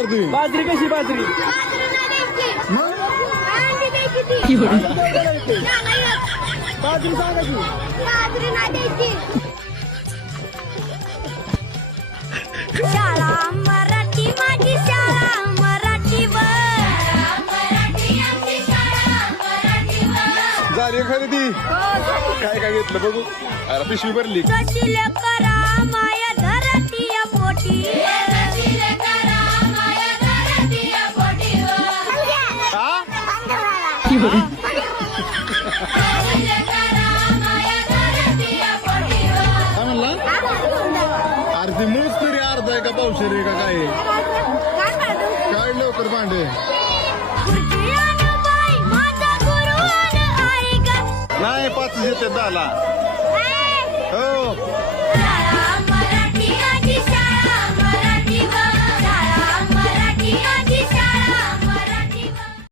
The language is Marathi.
घेणार तुम्ही बाजरी कशी बाजरी मग बाजरी सांगा की शाळा मराठी माझी शाळा मराठी झाली खरेदी काय काय घेतलं बघू अरे पिशवी भरली सशील करा माया धरती पोटी काय म्हणला अरे ती मूज तरी अर्धा आहे का पावशेर आहे का काय आहे? काय लवकर भांडे नाही 5 येते 10ला